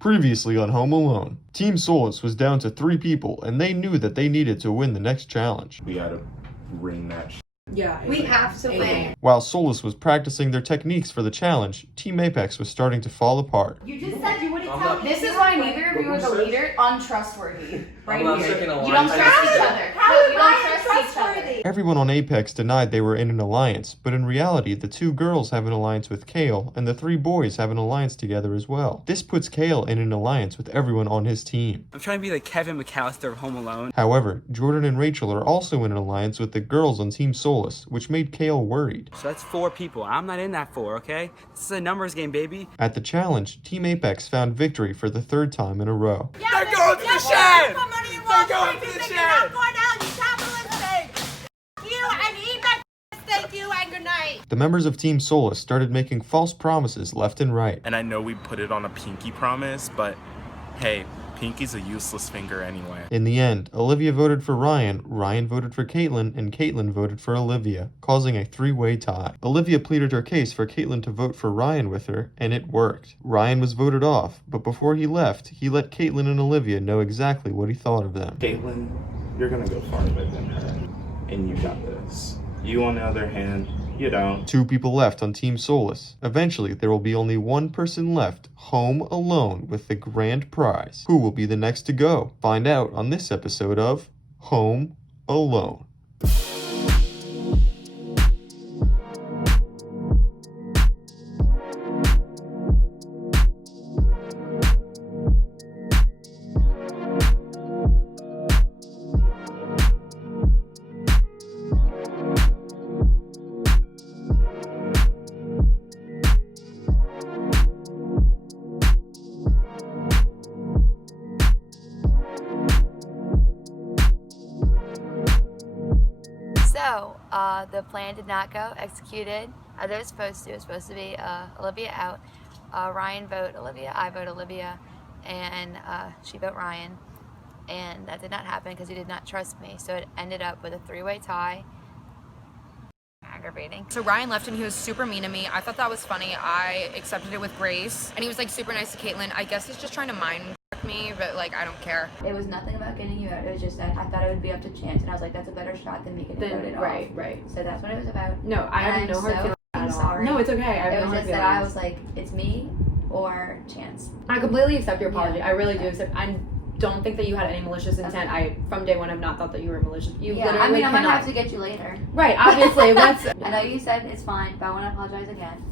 Previously on Home Alone, Team Solus was down to 3 people and they knew that they needed to win the next challenge. We gotta ring that shit. Yeah, we have to win. While Solus was practicing their techniques for the challenge, Team Apex was starting to fall apart. You just said you wouldn't tell me. This is why neither of you are the leader. Untrustworthy. Right here. You don't trust each other. How is Ryan trustworthy? Everyone on Apex denied they were in an alliance, but in reality, the 2 girls have an alliance with Kael, and the 3 boys have an alliance together as well. This puts Kael in an alliance with everyone on his team. I'm trying to be like Kevin McAllister of Home Alone. However, Jordyn and Rachel are also in an alliance with the girls on Team Solus, which made Kael worried. So that's 4 people. I'm not in that 4, okay? This is a numbers game, baby. At the challenge, Team Apex found victory for the 3rd time in a row. Yeah, they're going to the shed! They're going to the shed! Thank you and good night. The members of Team Solus started making false promises left and right. And I know we put it on a pinky promise, but hey, pinky's a useless finger anyway. In the end, Olivia voted for Ryan, Ryan voted for Caitlin, and Caitlin voted for Olivia, causing a 3-way tie. Olivia pleaded her case for Caitlin to vote for Ryan with her, and it worked. Ryan was voted off, but before he left, he let Caitlin and Olivia know exactly what he thought of them. Caitlin, you're gonna go farther than her, and you got this. You, on the other hand, you don't. 2 people left on Team Solus. Eventually, there will be only 1 person left, home alone with the grand prize. Who will be the next to go? Find out on this episode of Home Alone. So, the plan did not go executed as it was supposed to. It was supposed to be Olivia out, Ryan vote Olivia, I vote Olivia, and she vote Ryan. And that did not happen because he did not trust me. So it ended up with a 3-way tie. Aggravating. So Ryan left and he was super mean to me. I thought that was funny. I accepted it with grace. And he was like super nice to Caitlin. I guess he's just trying to mind me, but like I don't care. It was nothing about getting you out. It was just that I thought it would be up to chance, and I was like, that's a better shot than me getting voted off. Right. So that's what it was about. No, I have no hard feelings at all. Sorry. No, it's okay. I have It no was hard just that I feelings. was like, it's me or chance. I completely accept your apology. Yeah. I really do accept. I don't think that you had any malicious intent. I from day one have not thought that you were malicious. You Yeah, literally I mean, I might cannot. have to get you later. Right, obviously. Once I know you said it's fine, but I want to apologize again.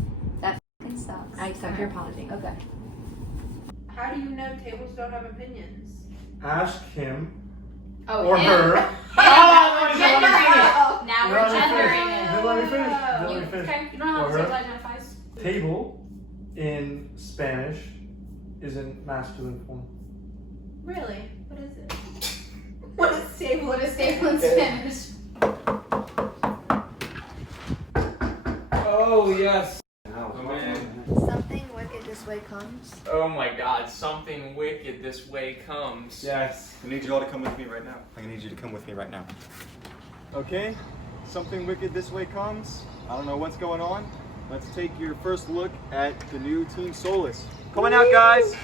That fucking sucks. I accept your apology. Okay. How do you know tables don't have opinions? Ask him Oh, or him. her. Now we're gendering it. Then let me finish. Then let me finish. Okay, you don't know how Or the her. table identifies. Table in Spanish is in masculine form. Really? What is it? What is table? What is table in Spanish? Oh, yes. Something wicked this way comes. Oh my god, something wicked this way comes. Yes. I need you all to come with me right now. I need you to come with me right now. Okay, something wicked this way comes. I don't know what's going on. Let's take your first look at the new Team Solus. Come on out, guys.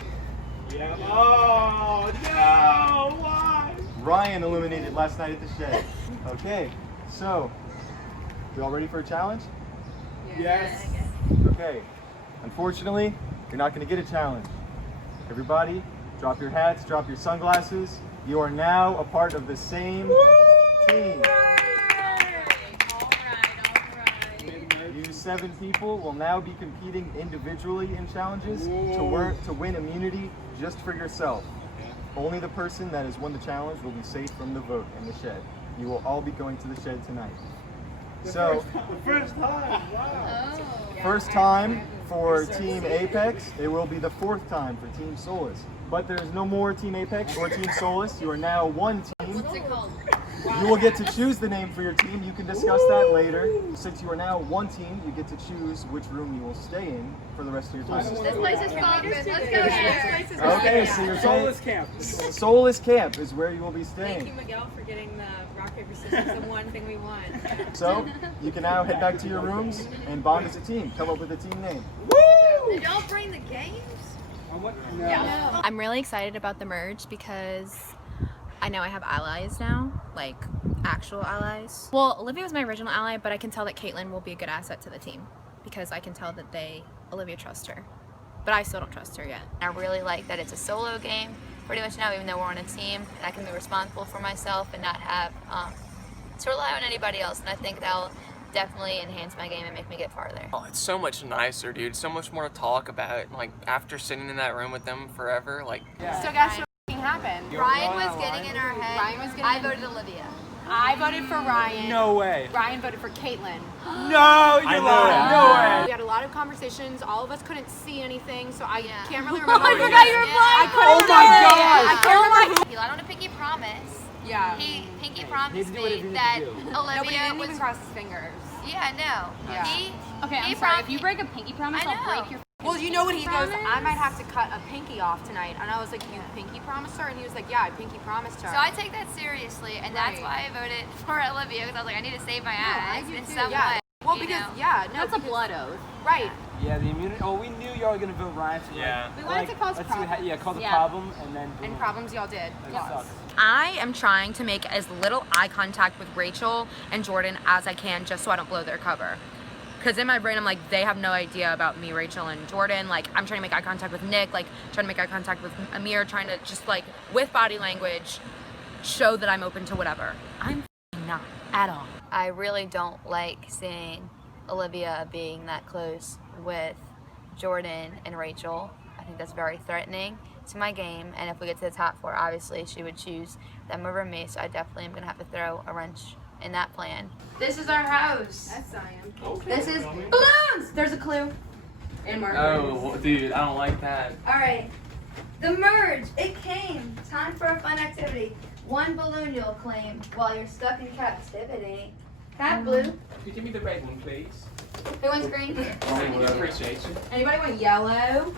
Yeah. Oh, no. Why? Ryan eliminated last night at the shed. Okay, so, you all ready for a challenge? Yes. Okay, unfortunately, you're not going to get a challenge. Everybody, drop your hats, drop your sunglasses. You are now a part of the same team. You 7 people will now be competing individually in challenges to win immunity just for yourself. Only the person that has won the challenge will be safe from the vote in the shed. You will all be going to the shed tonight. So, The first time. Wow. first time for Team Apex. It will be the 4th time for Team Solus. But there's no more Team Apex or Team Solus. You are now one team. What's it called? You will get to choose the name for your team. You can discuss that later. Since you are now one team, you get to choose which room you will stay in for the rest of your time. This place is fun. Let's go here. Okay, so you're Solus camp. Solus Camp is where you will be staying. Thank you, Miguel, for getting the rock, paper, scissors, the one thing we want. So, you can now head back to your rooms and bond as a team. Come up with a team name. Don't bring the games. Yeah. I'm really excited about the merge because I know I have allies now, like actual allies. Well, Olivia was my original ally, but I can tell that Caitlyn will be a good asset to the team because I can tell that Olivia trusts her. But I still don't trust her yet. I really like that it's a solo game pretty much now, even though we're on a team, and I can be responsible for myself and not have to rely on anybody else, and I think that'll definitely enhance my game and make me get farther. Oh, it's so much nicer, dude. So much more to talk about. Like, after sitting in that room with them forever, like... So guess what happened? Ryan was getting in our head. Ryan was getting I in- voted Olivia. I voted for Ryan. No way. Ryan voted for Caitlyn. No, you lied. No way. We had a lot of conversations. All of us couldn't see anything, so I can't really Oh, remember. I forgot you were I blind. couldn't Oh my remember. God. I can't remember. He lied on a pinky promise. Yeah. He pinky promised do whatever me you that need to do. No, but he Olivia didn't was. even cross his fingers. Yeah, no. Yeah. Okay, He I'm sorry. If promised- you break a pinky promise, I I'll know. break your Well, you know what he goes, promise? I might have to cut a pinky off tonight. And I was like, you pinky promised her? And he was like, yeah, I pinky promised her. So I take that seriously, and that's Right. why I voted for Olivia, because I was like, I need to save my ass do in too. some Yeah. way. Well, you because, know? no. That's a blood oath. Right. Yeah, the immunity. Oh, we knew y'all were gonna vote Ryan. So Yeah. We wanted to cause let's see what problems. cause a Yeah. problem, and then boom. And problems y'all did. That sucks. I am trying to make as little eye contact with Rachel and Jordyn as I can just so I don't blow their cover. Because in my brain, I'm like, they have no idea about me, Rachel, and Jordyn. Like, I'm trying to make eye contact with Nick, like, trying to make eye contact with Emir, trying to just, like, with body language, show that I'm open to whatever. I'm not at all. I really don't like seeing Olivia being that close with Jordyn and Rachel. I think that's very threatening to my game, and if we get to the top 4, obviously she would choose them over me, so I definitely am going to have to throw a wrench in that plan. This is our house. That's I am. This is balloons. There's a clue. And markers. Oh, well, dude, I don't like that. All right. The merge. It came. Time for a fun activity. One balloon you'll claim while you're stuck in captivity. Cat blue. Could you give me the red one, please? Who wants green? Thank you, I appreciate you. Anybody want yellow?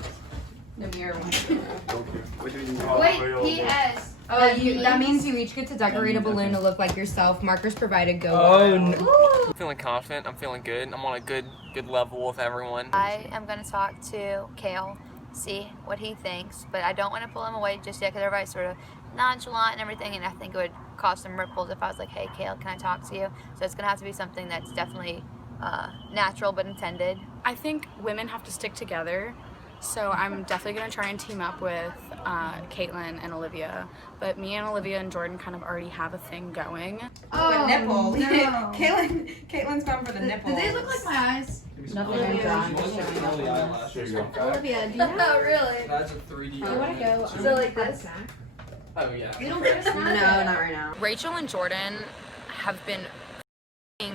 The mirror one. Wait, he has. Oh, that means you each get to decorate a balloon to look like yourself. Markers provided. Go. Oh, wild. no. I'm feeling confident. I'm feeling good. I'm on a good level with everyone. I am going to talk to Kael, see what he thinks, but I don't want to pull him away just yet because everybody's sort of nonchalant and everything, and I think it would cause some ripples if I was like, hey, Kael, can I talk to you? So it's going to have to be something that's definitely natural but intended. I think women have to stick together, so I'm definitely going to try and team up with Caitlyn and Olivia. But me and Olivia and Jordyn kind of already have a thing going. Oh, nipples. No. Caitlin's going for the nipples. Do they look like my eyes? Nothing I'm drawing. Olivia, do you have? Oh, really? That's a 3D. Do you want to go? So like this? Oh, yeah. You don't get a snack? No, not right now. Rachel and Jordyn have been f***ing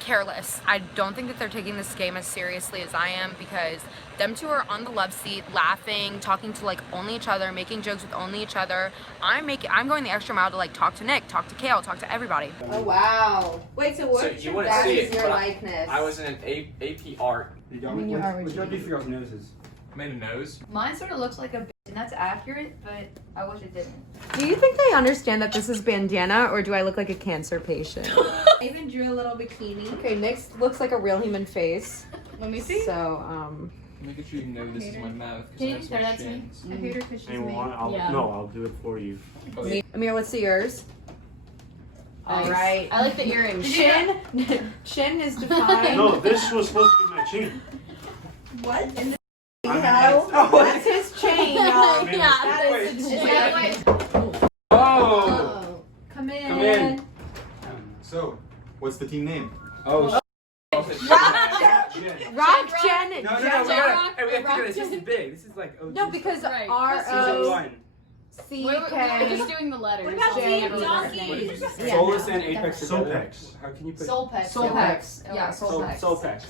careless. I don't think that they're taking this game as seriously as I am, because them two are on the love seat, laughing, talking to like only each other, making jokes with only each other. I'm going the extra mile to like talk to Nick, talk to Kael, talk to everybody. Oh wow! Wait, so what? So you wouldn't that see is it, your but likeness. I was in an AP art. I mean, you are. What y'all do for y'all's noses? I made a nose. Mine sort of looks like a bitch, and that's accurate, but I wish it didn't. Do you think they understand that this is bandana, or do I look like a cancer patient? I even drew a little bikini. Okay, Nick's looks like a real human face. Let me see. So, Making sure you know this is my mouth. Can you throw that to me? I hate her because she's me. I'll do it for you. Amir, let's see yours. All right. I like the earrings. Chin. Chin is defined. No, this was supposed to be my chin. What? And That's his chain, y'all. Yeah, is that what? Oh! Come in. Come in. So, what's the team name? Oh, Rock, Jen. No, we Jen- gotta, hey, we have to do this. This is big. This is like OG. No, because Right. R-O-C-K. We're just doing the letters. What about J- Team every last Donkeys? name. Yeah, Solus no. and Apex together. Soulpex. How can you put Soulpex. Soulpex. Yeah, Soulpex. Soulpex.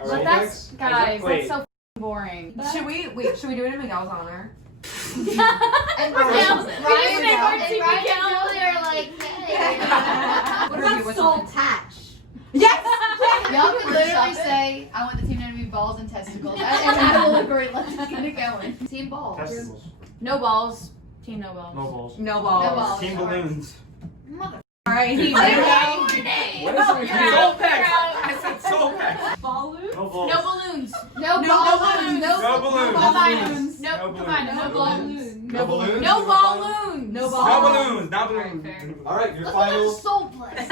All But right. that's, guys, Wait. that's so f***ing boring. Should we do it in Miguel's honor? And Miguel. Ryan, We just Ryan, made and Team Ryan Miguel. and Julie are like, hey. What about Soul Patch? Yes! Y'all could literally say, I want the team name to be balls and testicles. And that will agree. Let's just get it going. Team balls. Testicles. No balls. Team no balls. No balls. No balls. No balls. Team balloons. Mother. Alright, he What is it? You're out. Soulpex. I said Soulpex. Balloon? No balls. No balloons. No No balloons. balloons. No balloons. No balloons. No, No come on, balloons. no balloons. No balloons? No balloons. No No balloons. Not balloons. All right, your Let's go to final. Soul Place.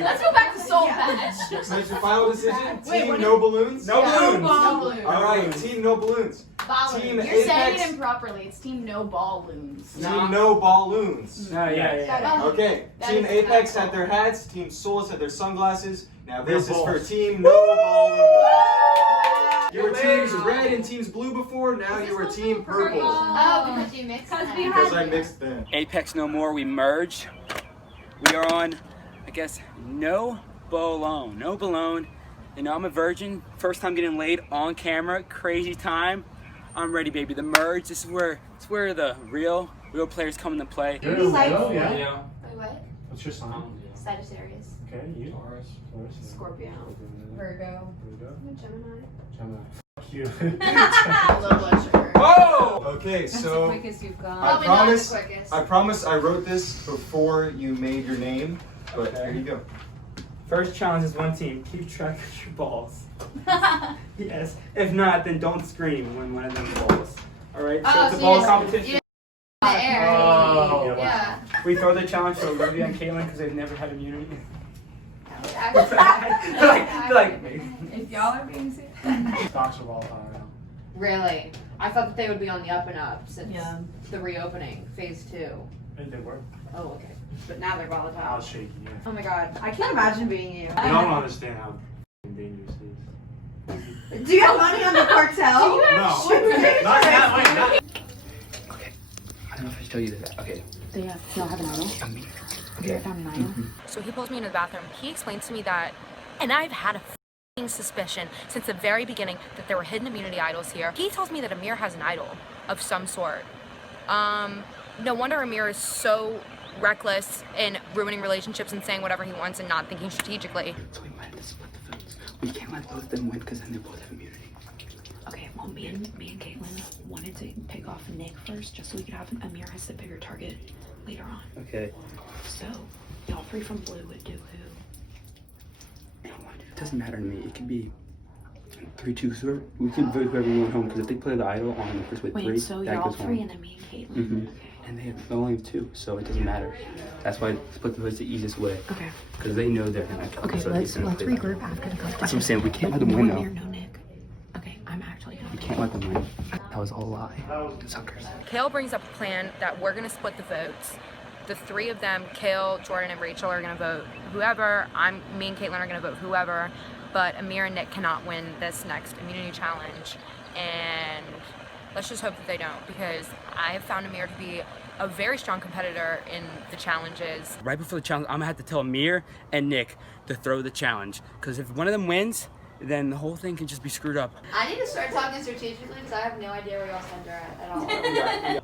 Let's go back to Soul Patch. So that's your final decision? Wait, Team what no balloons? No balloons. No balloons. All right, team no balloons. Balloons. Team You're saying Apex. it improperly. It's team no balloons. Team no balloons. No, yeah. Okay, That Team is Apex not had their hats, Team Solus had their sunglasses. Now They're this is for balls. Team No Balloons. You were Wow. teams red and teams blue before, now you are Team Purple. Oh, because you mixed them. Because I mixed them. Apex no more, we merge. We are on, I guess, no balloon. No balloon. You know, I'm a virgin. First time getting laid on camera. Crazy time. I'm ready, baby. The merge. This is where the real players come into play. Wait, what? What's your sign? Sagittarius. Okay, you. Scorpio. Virgo. Gemini. Gemini. Fuck you. Low blood sugar. Whoa! Okay, That's the so quickest you've gone. I Probably not the promise, quickest. I promise I wrote this before you made your name, but Okay. here you go. First challenge is one team. Keep track of your balls. Yes. If not, then don't scream when one of them falls. All right. So Oh, it's a so ball you- competition. you- The air. Oh. Yeah. We throw the challenge to Olivia and Kaelin because they've never had immunity. Actually, they're like me. If y'all are being serious. Stocks are volatile right now. Really? I thought that they would be on the up and up since Yeah. the reopening, phase 2. They were. Oh, okay. But now they're I volatile. was shaky. Yeah. Oh my god. I can't imagine being you. You don't understand how dangerous it is. Do you have money on the cartel? No. Not that way. Not. Okay. I don't know if I should tell you this. Okay. They y'all have an idol? Emir. Emir found an idol? So he pulls me into the bathroom. He explains to me that, and I've had a f***ing suspicion since the very beginning that there were hidden immunity idols here. He tells me that Emir has an idol of some sort. No wonder Emir is so reckless in ruining relationships and saying whatever he wants and not thinking strategically. So we might have to split the votes. We can't let both of them win because then they both have immunity. Okay, well, me and Caitlin wanted to pick off Nick first, just so we could have Emir as the bigger target later on. Okay. So, y'all three from blue would do who? It doesn't matter to me. It could be 3-2. So we can vote whoever we want home because if they play the idol on the first with Wait, 3, so that y'all goes three home. and then me and Caitlin. Mm-hmm. And they only have 2, so it doesn't matter. That's why split the votes the easiest way. Okay. Because they know they're gonna come. Okay, so let's they're gonna play that. regroup after the competition. That's what I'm saying. We can't let them win No though. Emir, no Nick. Okay, I'm actually gonna. We can't let them win. That was all a lie. Suckers. Kael brings up a plan that we're gonna split the votes. The 3 of them, Kael, Jordyn, and Rachel, are gonna vote whoever. Me and Caitlin are gonna vote whoever. But Emir and Nick cannot win this next immunity challenge. And let's just hope that they don't, because I have found Emir to be a very strong competitor in the challenges. Right before the challenge, I'm gonna have to tell Emir and Nick to throw the challenge. Because if one of them wins, then the whole thing can just be screwed up. I need to start talking strategically because I have no idea where y'all center at all.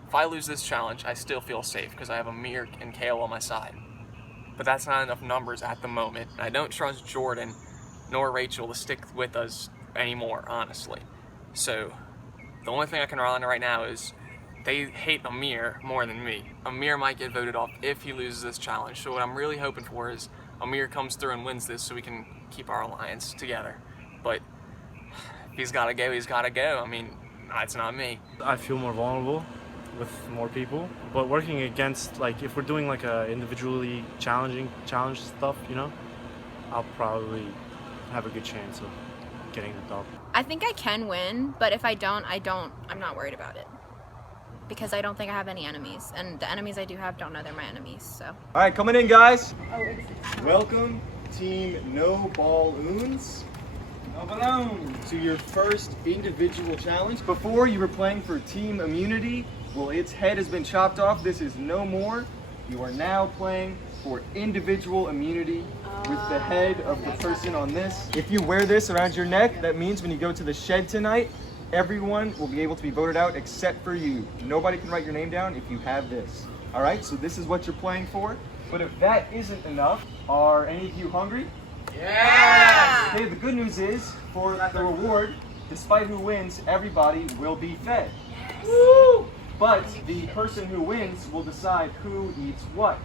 If I lose this challenge, I still feel safe because I have Emir and Kael on my side. But that's not enough numbers at the moment. I don't trust Jordyn nor Rachel to stick with us anymore, honestly. So the only thing I can rely on right now is they hate Emir more than me. Emir might get voted off if he loses this challenge. So what I'm really hoping for is Emir comes through and wins this so we can keep our alliance together. But if he's gotta go, he's gotta go. I mean, it's not me. I feel more vulnerable with more people, but working against, like, if we're doing like a individually challenge stuff, you know, I'll probably have a good chance of getting the dub. I think I can win, but if I don't, I'm not worried about it. Because I don't think I have any enemies, and the enemies I do have don't know they're my enemies, so. All right, coming in, guys. Welcome, Team No Balloons. No Balloons. To your first individual challenge. Before, you were playing for Team Immunity. Well, its head has been chopped off. This is no more. You are now playing for individual immunity with the head of the person on this. If you wear this around your neck, that means when you go to the shed tonight, everyone will be able to be voted out except for you. Nobody can write your name down if you have this. All right, so this is what you're playing for. But if that isn't enough, are any of you hungry? Yeah! Okay, the good news is, for the reward, despite who wins, everybody will be fed. Woo! But the person who wins will decide who eats what.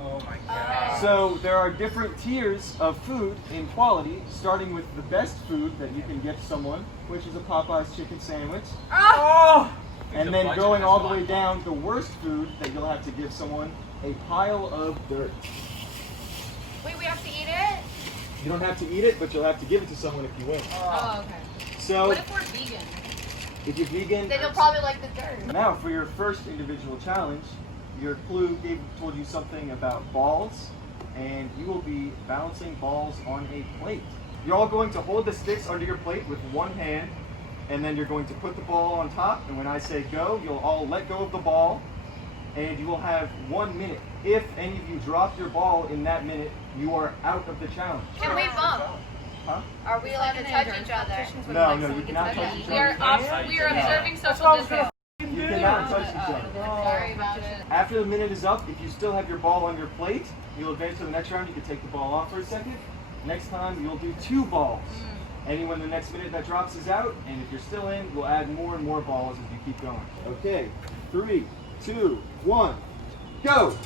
Oh my god. So there are different tiers of food in quality, starting with the best food that you can give someone, which is a Popeye's chicken sandwich. Oh! And then going all the way down, the worst food that you'll have to give someone, a pile of dirt. Wait, we have to eat it? You don't have to eat it, but you'll have to give it to someone if you win. Oh, okay. So, What if we're vegan? if you're vegan, Then you'll probably like the dirt. now for your first individual challenge, your clue told you something about balls, and you will be balancing balls on a plate. You're all going to hold the sticks under your plate with one hand, and then you're going to put the ball on top, and when I say go, you'll all let go of the ball, and you will have 1 minute. If any of you drop your ball in that minute, you are out of the challenge. Can we bump? Huh? Are we allowed to touch each other? No, no, you cannot touch each We are other. we are observing social distance. You cannot touch each other. Sorry about it. After the minute is up, if you still have your ball on your plate, you'll advance to the next round. You can take the ball off for a second. Next time, you'll do 2 balls. Anyone the next minute that drops is out, and if you're still in, we'll add more and more balls as you keep going. Okay, 3, 2, 1, go!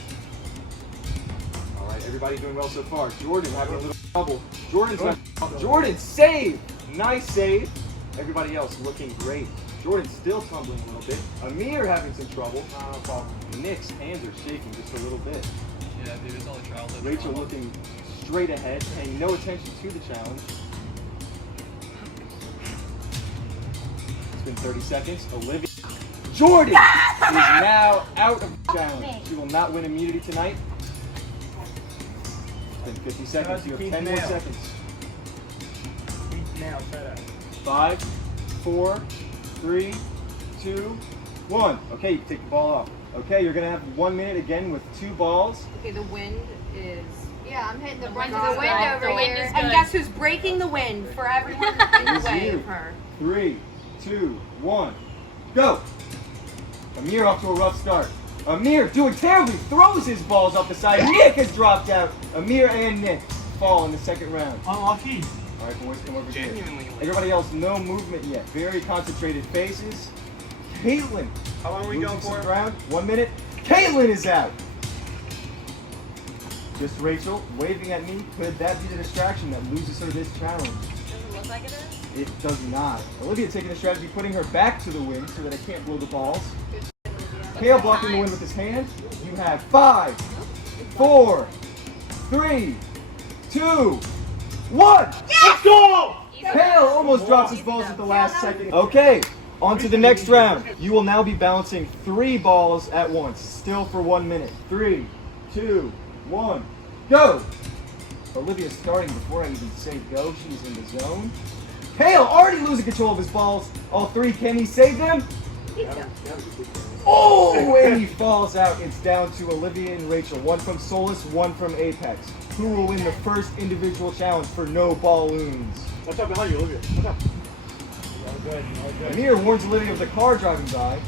All right, everybody doing well so far. Jordyn having a little trouble. Jordyn, save! Nice save. Everybody else looking great. Jordyn's still tumbling a little bit. Emir having some trouble. Nick's hands are shaking just a little bit. Yeah, dude, it's all a childhood. Rachel looking straight ahead, paying no attention to the challenge. It's been 30 seconds. Olivia. Jordyn is now out of the challenge. She will not win immunity tonight. It's been 50 seconds. You have 10 more seconds. Now, shut up. 5, 4, 3, 2, 1. Okay, you can take the ball off. Okay, you're gonna have 1 minute again with 2 balls. Okay, the wind is. Yeah, I'm hitting the Wind wind is over good. here. And guess who's breaking the wind for everyone in the It is way you. of her? 3, 2, 1, go! Emir off to a rough start. Emir doing terribly, throws his balls off the side. Nick has dropped out. Emir and Nick fall in the second round. Unlucky. All right, boys, come over here. Genuinely. Everybody else, no movement yet. Very concentrated faces. Caitlin. How long are we losing going some for? ground. 1 minute. Caitlin is out. Just Rachel waving at me. Could that be the distraction that loses her this challenge? Does it look like it is? It does not. Olivia taking the strategy, putting her back to the wind so that I can't blow the balls. Kael blocking the wind with his hand. You have 5, 4, 3, 2, 1. Let's go! Kael almost drops his balls at the last second. Okay, on to the next round. You will now be balancing 3 balls at once, still for 1 minute. 3, 2, 1, go! Olivia's starting before I even say go. She's in the zone. Kael already losing control of his balls. All 3, can he save them? Oh, and he falls out. It's down to Olivia and Rachel. 1 from Solus, 1 from Apex. Who will win the first individual challenge for no balloons? Watch out behind you, Olivia. Watch out. All good. Amir warns Olivia of the car driving by.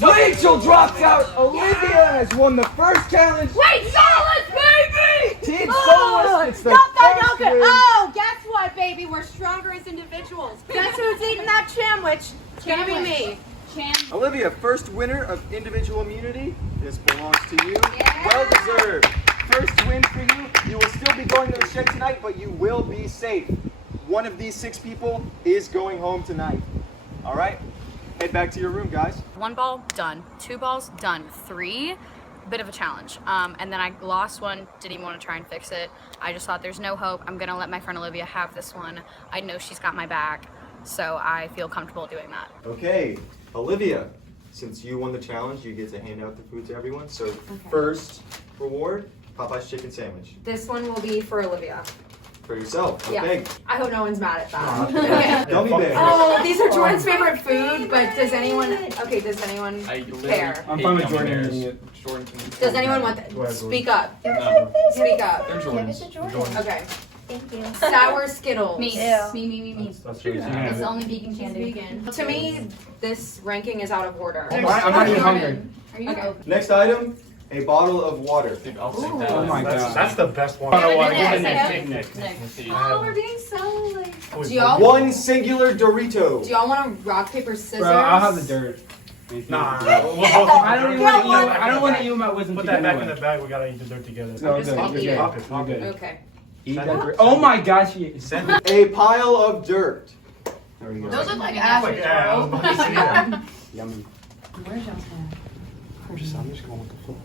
Rachel drops out. Olivia has won the first challenge. Wait, Solus, baby! Team Solus, it's the Stop that, first don't get. win. Oh, guess what, baby? We're stronger as individuals. Guess who's eating that sandwich? It's gonna be me. Olivia, first winner of individual immunity. This belongs to you. Well deserved. First win for you. You will still be going to the shed tonight, but you will be safe. One of these 6 people is going home tonight. All right? Head back to your room, guys. 1 ball, done. 2 balls, done. 3, bit of a challenge. And then I lost one, didn't even want to try and fix it. I just thought there's no hope. I'm gonna let my friend Olivia have this one. I know she's got my back, so I feel comfortable doing that. Okay, Olivia, since you won the challenge, you get to hand out the food to everyone. So first reward, Popeye's chicken sandwich. This one will be for Olivia. For yourself, Yeah. okay. I hope no one's mad at that. Gummy bears. Oh, these are Jordan's favorite food, but does anyone care? I'm fine with Jordyn. Does anyone want that? Speak up. No. Speak up. Give it to Jordyn. Okay. Thank you. Sour Skittles. Me. Me. That's really It's the only vegan candy. To me, this ranking is out of order. I'm not even hungry. Are you Okay. Next item, a bottle of water. I'll take that. Oh my god. That's the best one. I don't know why. Give it Give to it to Nick. Oh, we're being so like. Do y'all One singular Dorito. Do y'all want to rock paper scissors? Bro, I'll have the dirt. Nah, I don't want to eat with my wisdom. Put that back in the bag. We gotta eat the dirt together. No, good. Pop You're it, good. pop it, pop You're it. good. Okay. Eat that dirt. Oh my gosh, send it. A pile of dirt. There we go. Those look like Like, ashes, yeah, I was bro. about to say that. Yummy. Where's y'all's hand? I'm just going with the flow.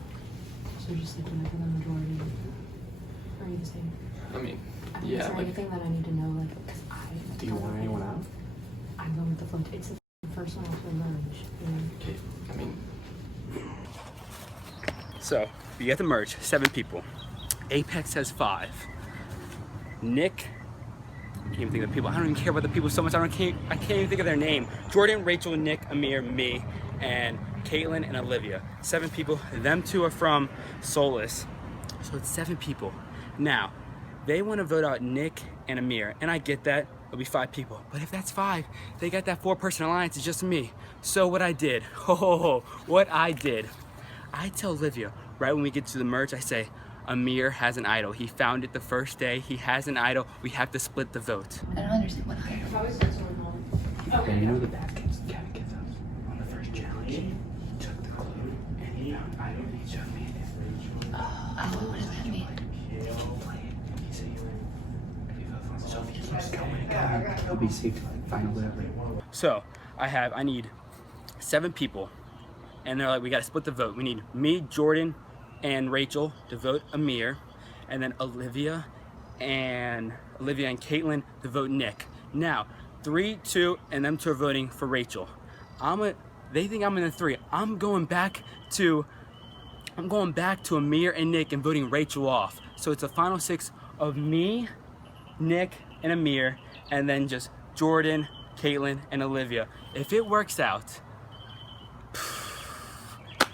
So just like whenever the majority. Are you the same? I mean, Is yeah, there like, anything that I need to know? Like, because I. Do you want anyone out? I'm going with the flow. It's the first one to emerge. You know? okay, I mean, So, we get the merge, 7 people. Apex has 5. Nick, I can't even think of the people. I don't even care about the people so much. I can't even think of their name. Jordyn, Rachel, Nick, Emir, me, and Caitlin and Olivia. 7 people. Them 2 are from Solus. So it's 7 people. Now, they want to vote out Nick and Emir, and I get that. It'll be 5 people. But if that's 5, they got that 4-person alliance. It's just me. So what I did, what I did, I tell Olivia, right when we get to the merge, I say, Emir has an idol. He found it the first day. He has an idol. We have to split the vote. I don't understand what idol. Okay, you know the bad kids, Kevin gets us on the first challenge. He took the clue and he found idol and he showed me it. Oh, what does that mean? So if he keeps going and going, he'll be safe to like find whatever. So I need 7 people, and they're like, we got to split the vote. We need me, Jordyn, and Rachel to vote Emir, and then Olivia and Caitlin to vote Nick. Now, 3, 2, and them 2 are voting for Rachel. They think I'm in the 3. I'm going back to Emir and Nick and voting Rachel off. So it's a final 6 of me, Nick, and Emir, and then just Jordyn, Caitlin, and Olivia. If it works out,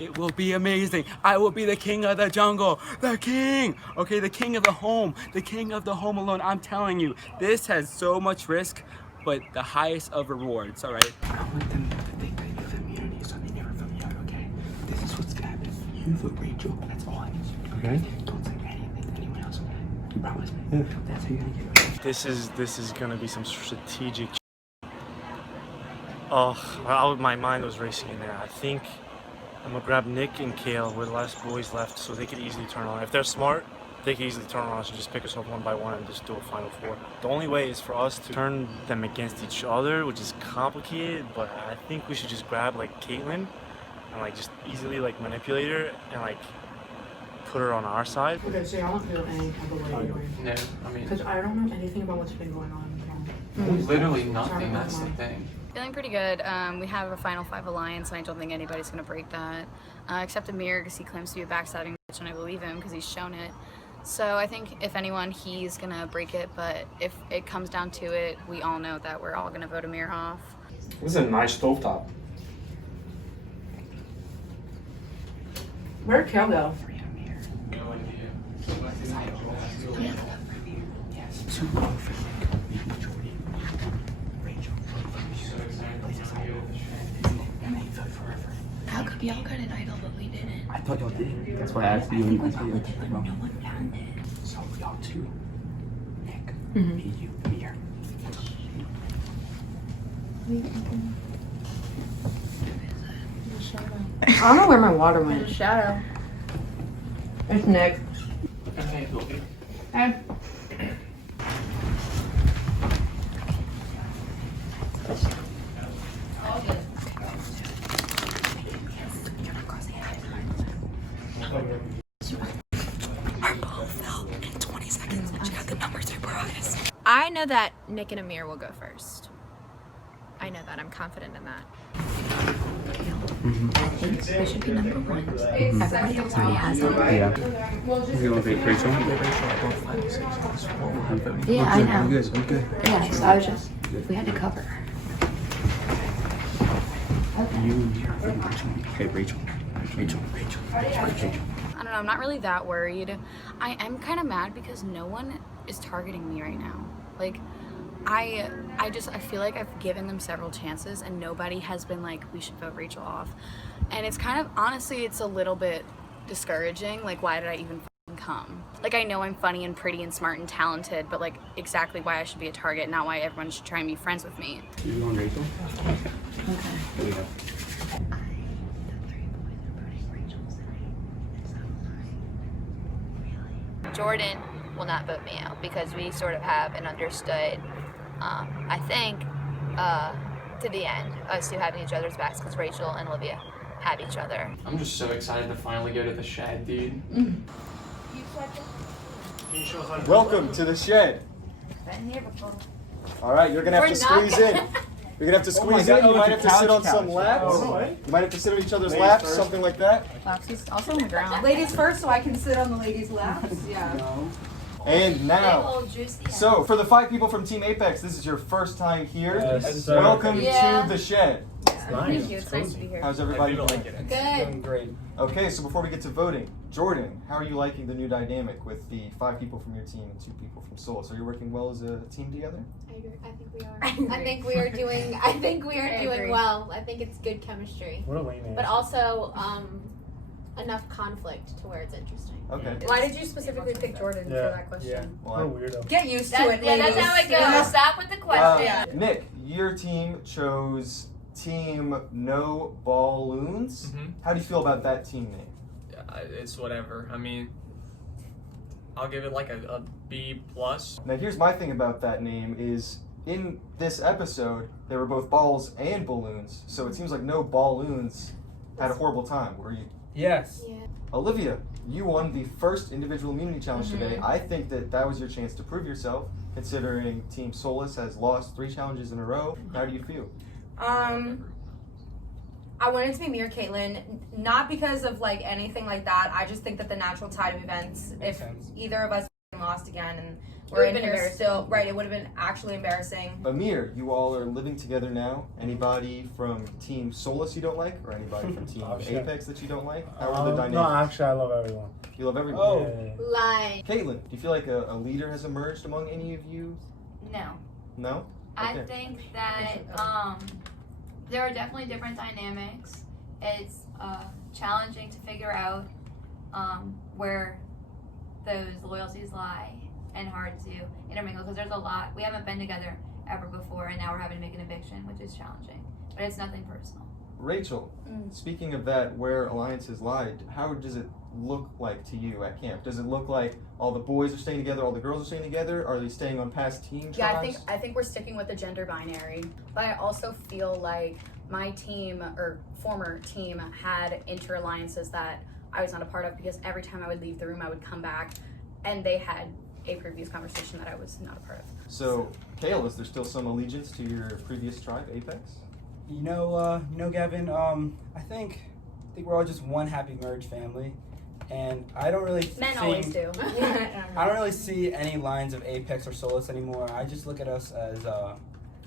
it will be amazing. I will be the king of the jungle. The king! Okay, the king of the home. The king of the home alone. I'm telling you, this has so much risk, but the highest of rewards, all right? I don't want them to think that you feel me out, so they never feel me out, okay? This is what's gonna happen. You vote Rachel, that's all I need you to do. Okay? Don't say anything to anyone else, okay? You promise me? Yeah. That's how you're gonna get it. This is gonna be some strategic. My mind was racing in there. I think I'm gonna grab Nick and Kael. We're the last boys left, so they could easily turn on. If they're smart, they can easily turn on us and just pick us up one by one and just do a final 4. The only way is for us to turn them against each other, which is complicated, but I think we should just grab like Caitlin and like just easily like manipulate her and like put her on our side. Okay, so y'all don't feel any type of way anyway. no, I mean, Because I don't know anything about what's been going on. literally nothing, that's the thing. Feeling pretty good. We have a final 5 alliance, and I don't think anybody's going to break that. Except Emir, because he claims to be a backstabbing bitch, and I believe him because he's shown it. So I think if anyone, he's going to break it, but if it comes down to it, we all know that we're all going to vote Emir off. This is a nice stovetop. Where'd Kael go? Yes, too long for Nick, Jordyn, Rachel, and then vote for her. How come y'all got an idol but we didn't? I thought y'all did. That's why I asked you. That's why you took it wrong. No one found it. So y'all 2, Nick, me, you, Emir. I don't know where my water went. Shadow. It's Nick. Okay, Hey. I know that Nick and Emir will go first. I know that. I'm confident in that. I think we should be number 1. Everybody else already has it. Yeah. You want to vote Rachel? Yeah, I know. I'm good. Yeah, so I was just, we had to cover. Okay, Rachel. I don't know, I'm not really that worried. I am kind of mad because no one is targeting me right now. Like, I feel like I've given them several chances and nobody has been like, we should vote Rachel off. And it's kind of, honestly, it's a little bit discouraging. Like, why did I even come? Like, I know I'm funny and pretty and smart and talented, but like, exactly why I should be a target, not why everyone should try and be friends with me. You want Rachel? Okay. Here we go. Jordyn will not vote me out because we sort of have an understood, I think, to the end, us two having each other's backs because Rachel and Olivia have each other. I'm just so excited to finally go to the shed, dude. Welcome to the shed. Been here before. All right, you're gonna have to squeeze in. You're gonna have to squeeze in. You might have to sit on some laps. You might have to sit on each other's laps, something like that. Laps is also on the ground. Ladies first, so I can sit on the ladies' laps. Yeah. And now, so for the 5 people from Team Apex, this is your first time here. Yes, Welcome Yeah. to the shed. Thank you. It's nice to be here. How's everybody doing? Good. Great. Okay, so before we get to voting, Jordyn, how are you liking the new dynamic with the 5 people from your team and 2 people from Soul? So you're working well as a team together? I think we are. I think we are doing. I think we are doing well. I think it's good chemistry. What a lame answer. But also enough conflict to where it's interesting. Okay. Why did you specifically pick Jordyn for that question? Yeah. Well, What a weirdo. Get used to it, Yeah, ladies. that's how it goes. Yeah. Stop with the question. Nick, your team chose Team No Balloons. How do you feel about that team name? It's whatever. I mean, I'll give it like a B plus. Now here's my thing about that name is in this episode they were both balls and balloons, so it seems like No Balloons had a horrible time. Were you? Yes. Yeah. Olivia, you won the first individual immunity challenge today. I think that was your chance to prove yourself, considering Team Solus has lost 3 challenges in a row. How do you feel? I wanted it to be me or Caitlin, not because of like anything like that. I just think that the natural tide of events, if either of us lost again and we're in here still, right, it would have been actually embarrassing. Amir, you all are living together now. Anybody from Team Solus you don't like, or anybody from Team Apex that you don't like? How are the dynamics? No, actually, I love everyone. You love everyone? Oh. Like. Caitlin, do you feel like a leader has emerged among any of you? No. No? I Okay. think that there are definitely different dynamics. It's challenging to figure out where those loyalties lie and hard to intermingle because there's a lot. We haven't been together ever before and now we're having to make an eviction, which is challenging. But it's nothing personal. Rachel, speaking of that, where alliances lie, how does it look like to you at camp? Does it look like all the boys are staying together, all the girls are staying together? Are they staying on past team tribes? Yeah, I think we're sticking with the gender binary. But I also feel like my team or former team had inter-alliances that I was not a part of because every time I would leave the room I would come back and they had a previous conversation that I was not a part of. So, Kael, is there still some allegiance to your previous tribe, Apex? You know, Gavin. I think we're all just one happy merge family, and I don't really. Men always do. I don't really see any lines of Apex or Solus anymore. I just look at us as I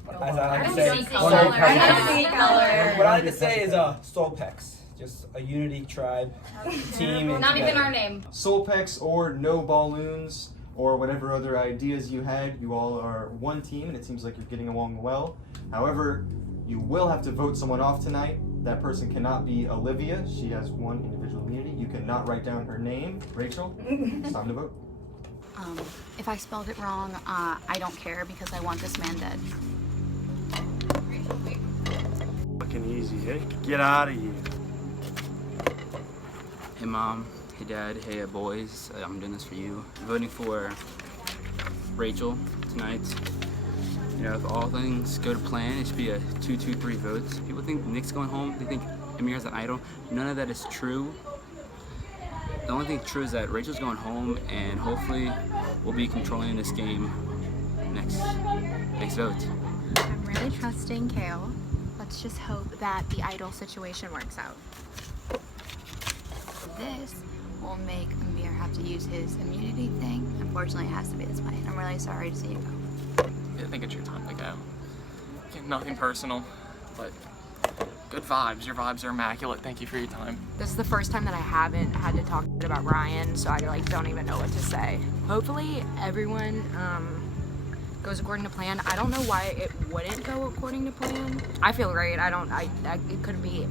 like to say, color. I don't see color. What I like to say is Solpex, just a unity tribe, team. And Not even together. our name. Solpex or No Balloons or whatever other ideas you had, you all are one team and it seems like you're getting along well. However, you will have to vote someone off tonight. That person cannot be Olivia. She has 1 individual immunity. You cannot write down her name. Rachel, it's time to vote. If I spelled it wrong, I don't care because I want this man dead. Fucking easy, eh? Get out of here. Hey mom, hey dad, hey boys, I'm doing this for you. I'm voting for Rachel tonight. You know, if all things go to plan, it should be a 2-2-3 votes. People think Nick's going home, they think Emir's an idol. None of that is true. The only thing true is that Rachel's going home and hopefully we'll be controlling this game next vote. I'm really trusting Kael. Let's just hope that the idol situation works out. This will make Emir have to use his immunity thing. Unfortunately, it has to be this way. I'm really sorry to see you go. I think it's your time to go. Again, nothing personal, but good vibes. Your vibes are immaculate. Thank you for your time. This is the first time that I haven't had to talk about Ryan, so I like don't even know what to say. Hopefully everyone goes according to plan. I don't know why it wouldn't go according to plan. I feel great. It could be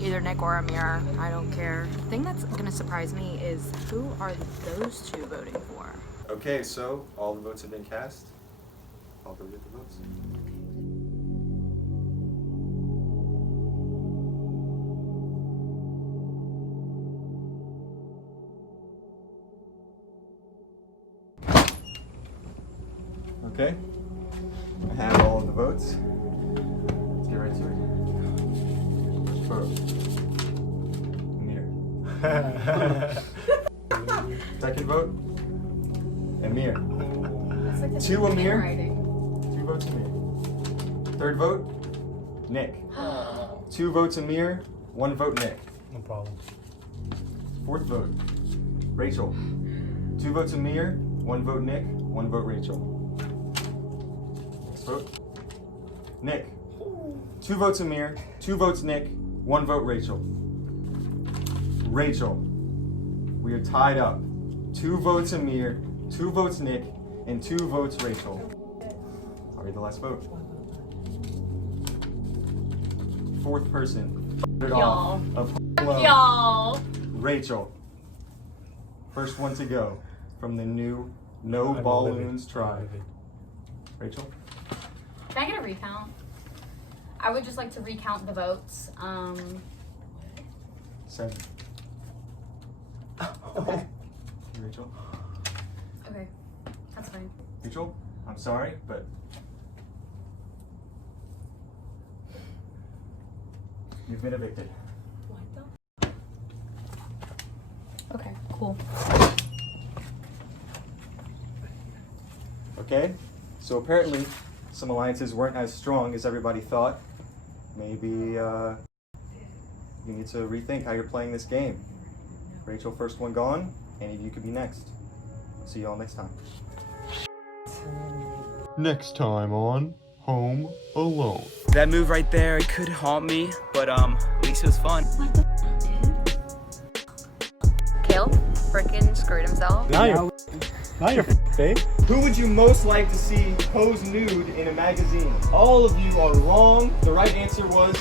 either Nick or Emir. I don't care. The thing that's gonna surprise me is who are those 2 voting for? Okay, so all the votes have been cast. I'll go get the votes. Okay. I have all of the votes. Let's get right to it. Vote. Emir. Second vote. Emir. Like 2 Emir. 2 votes Emir. Third vote. Nick. 2 votes Emir. 1 vote Nick. No problem. Fourth vote. Rachel. 2 votes Emir. 1 vote Nick. 1 vote Rachel. Next vote. Nick. 2 votes Emir. 2 votes Nick. 1 vote Rachel. Rachel. We are tied up. 2 votes Emir. 2 votes Nick. And 2 votes Rachel. I'll read the last vote. Fourth person. Y'all. Of Y'all. Rachel. First one to go from the new No Balloons tribe. Rachel? Can I get a recount? I would just like to recount the votes. 7. Okay. Rachel? Okay, that's fine. Rachel? I'm sorry, but you've been evicted. Okay, cool. Okay, so apparently some alliances weren't as strong as everybody thought. Maybe you need to rethink how you're playing this game. Rachel, first one gone. Any of you could be next. See you all next time. Next time on Home Alone. That move right there, it could haunt me, but at least it was fun. Kael freaking screwed himself. Now you're babe. Who would you most like to see pose nude in a magazine? All of you are wrong. The right answer was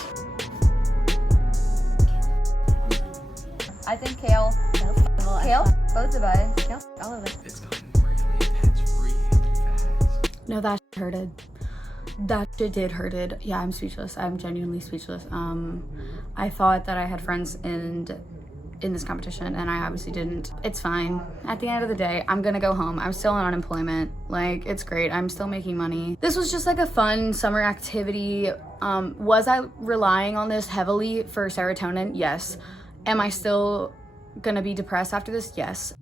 I think Kael. Kael? Both of us. Kael? All of us. It's gotten really intense really fast. No, that hurted. That shit did hurted. Yeah, I'm speechless. I'm genuinely speechless. I thought that I had friends in this competition, and I obviously didn't. It's fine. At the end of the day, I'm gonna go home. I'm still on unemployment. Like, it's great. I'm still making money. This was just like a fun summer activity. Was I relying on this heavily for serotonin? Yes. Am I still gonna be depressed after this? Yes.